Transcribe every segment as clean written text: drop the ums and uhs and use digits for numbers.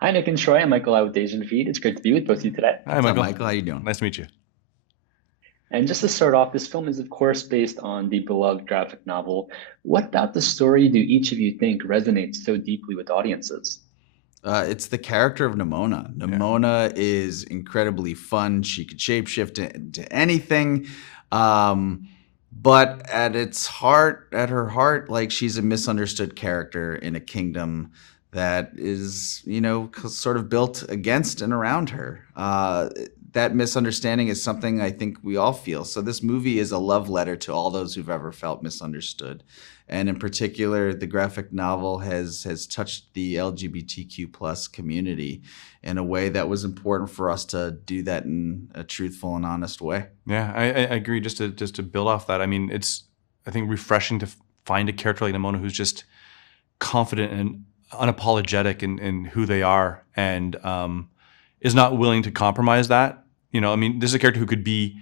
Hi, Nick and Troy. I'm Michael out with Asian Feed. It's great to be with both of you today. Hi, What's up, Michael. Michael? How you doing? Nice to meet you. And just to start off, this film is, of course, based on the beloved graphic novel. What about the story do each of you think resonates so deeply with audiences? It's the character of Nimona. Yeah. Nimona is incredibly fun. She could shapeshift into anything. Um, but at her heart, like she's a misunderstood character in a kingdom that is, sort of built against and around her. That misunderstanding is something I think we all feel. So this movie is a love letter to all those who've ever felt misunderstood. And in particular, the graphic novel has touched the LGBTQ plus community in a way that was important for us to do that in a truthful and honest way. Yeah, I agree. Just to build off that, I mean, it's I think refreshing to find a character like Nimona who's just confident and unapologetic in who they are, and is not willing to compromise that. I mean, this is a character who could be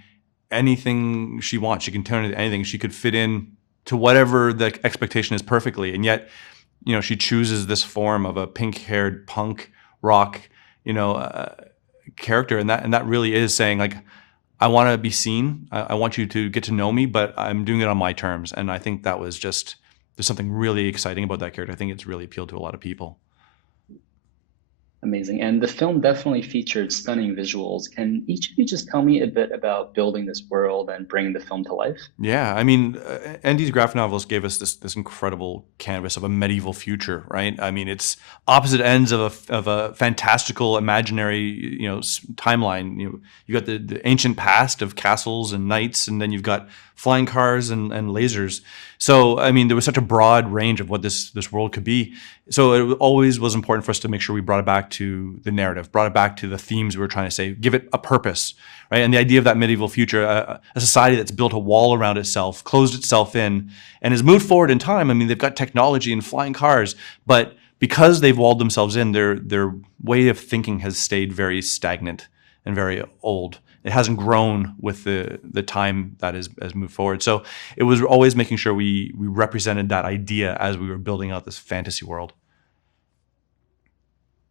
anything she wants. She can turn into anything. She could fit in to whatever the expectation is perfectly, and yet, she chooses this form of a pink-haired punk rock, you know, uh, character, and that really is saying like, I want to be seen. I want you to get to know me, but I'm doing it on my terms. And I think that was just there's something really exciting about that character. I think it's really appealed to a lot of people. Amazing. And the film definitely featured stunning visuals. Can each of you just tell me a bit about building this world and bringing the film to life? Yeah, I mean, Andy's graphic novels gave us this incredible canvas of a medieval future, right? I mean, it's opposite ends of a fantastical, imaginary, timeline. You got the ancient past of castles and knights, and then you've got flying cars and lasers. So, I mean, there was such a broad range of what this world could be. So it always was important for us to make sure we brought it back to the narrative, brought it back to the themes we were trying to say, give it a purpose, right? And the idea of that medieval future, a society that's built a wall around itself, closed itself in, and has moved forward in time. I mean, they've got technology and flying cars, but because they've walled themselves in, their way of thinking has stayed very stagnant and very old. It hasn't grown with the time that has moved forward. So it was always making sure we represented that idea as we were building out this fantasy world.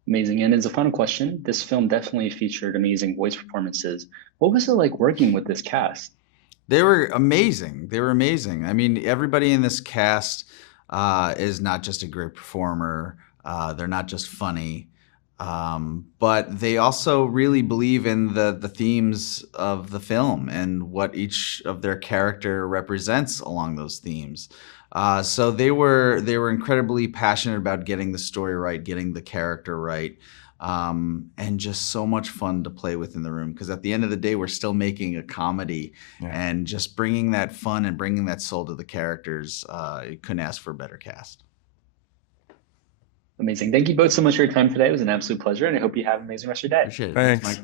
Amazing. And as a final question, this film definitely featured amazing voice performances. What was it like working with this cast? They were amazing. They were amazing. I mean, everybody in this cast is not just a great performer. They're not just funny, but they also really believe in the themes of the film and what each of their character represents along those themes. So they were incredibly passionate about getting the story right, getting the character right, and just so much fun to play with in the room. Because at the end of the day, we're still making a comedy, Yeah. and just bringing that fun and bringing that soul to the characters. You couldn't ask for a better cast. Amazing. Thank you both so much for your time today. It was an absolute pleasure, and I hope you have an amazing rest of your day. Appreciate it. Thanks. Mike.